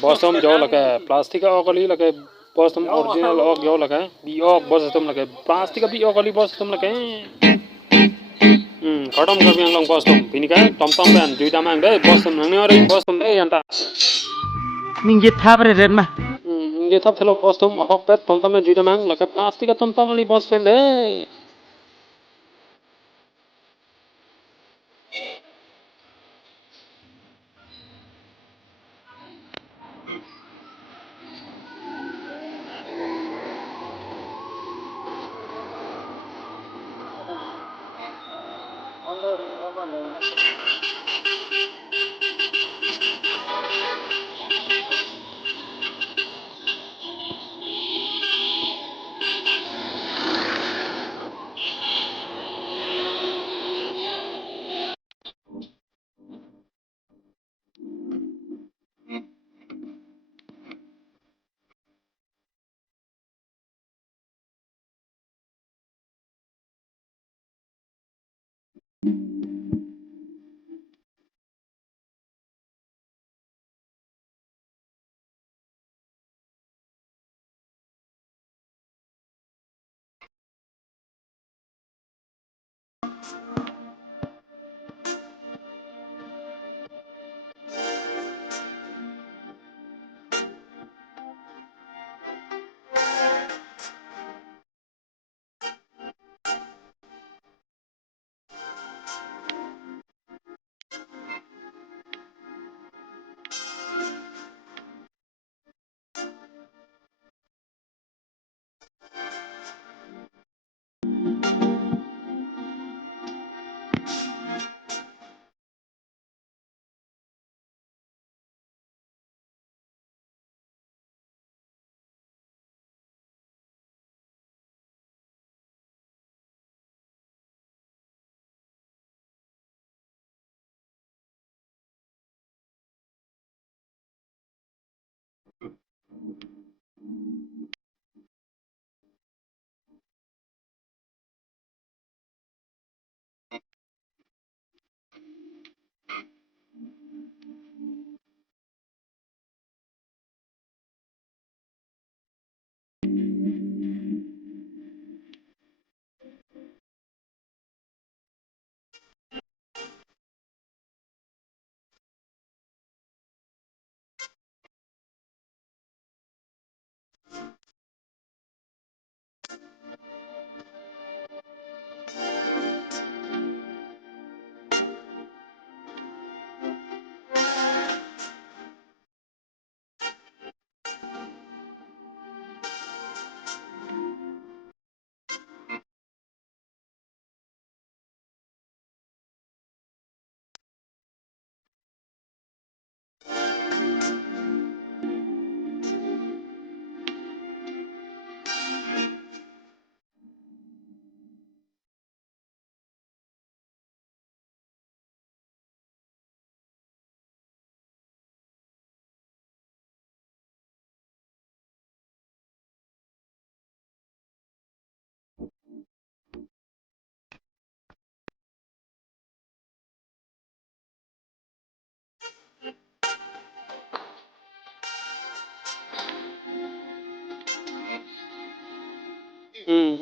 bostom jauh lagi plastik kali lagi bostom original jauh lagi biok bostom lagi plastik biok kali bostom lagi kadang kami yang long bostom ini kan tom tom ban juta mang deh bostom nang orang bostom deh yang tak Ninggit habre ren mah. ini tak fellow bostom apa pet tom tom juta mang lagi plastik tom tom kali bostom deh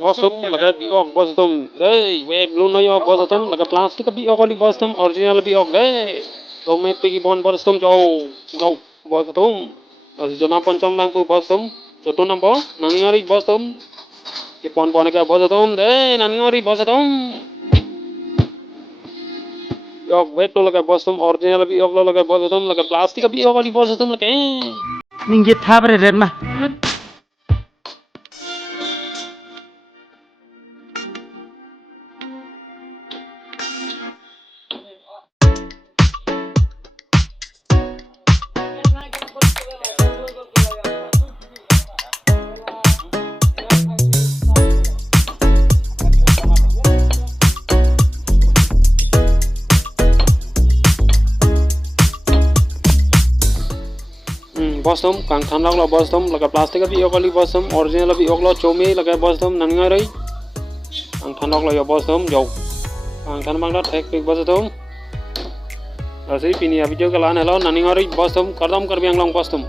bostom lagi biok bostom deh web lu noyo bostom lagi plastik biok kali bostom original biok deh domet pergi bon bostom jauh jauh bostom Asi jona poncom lang tu bostom joto nampo nang ngari bostom ke pon pon ke bostom deh nang ngari bostom biok web lu lagi bostom original biok lu lagi bostom lagi plastik biok kali bostom lagi Ninggit habre ren mah. bostom kang than lok lo bostom laka plastic bi okali bostom original bi oklo chomi laka bostom nan ngai rai kang than lok lo yo bostom jo kang than bang dat ek big bostom Asih pini video kalan hello nani ngori bos tum kardam karbiang long bos tum.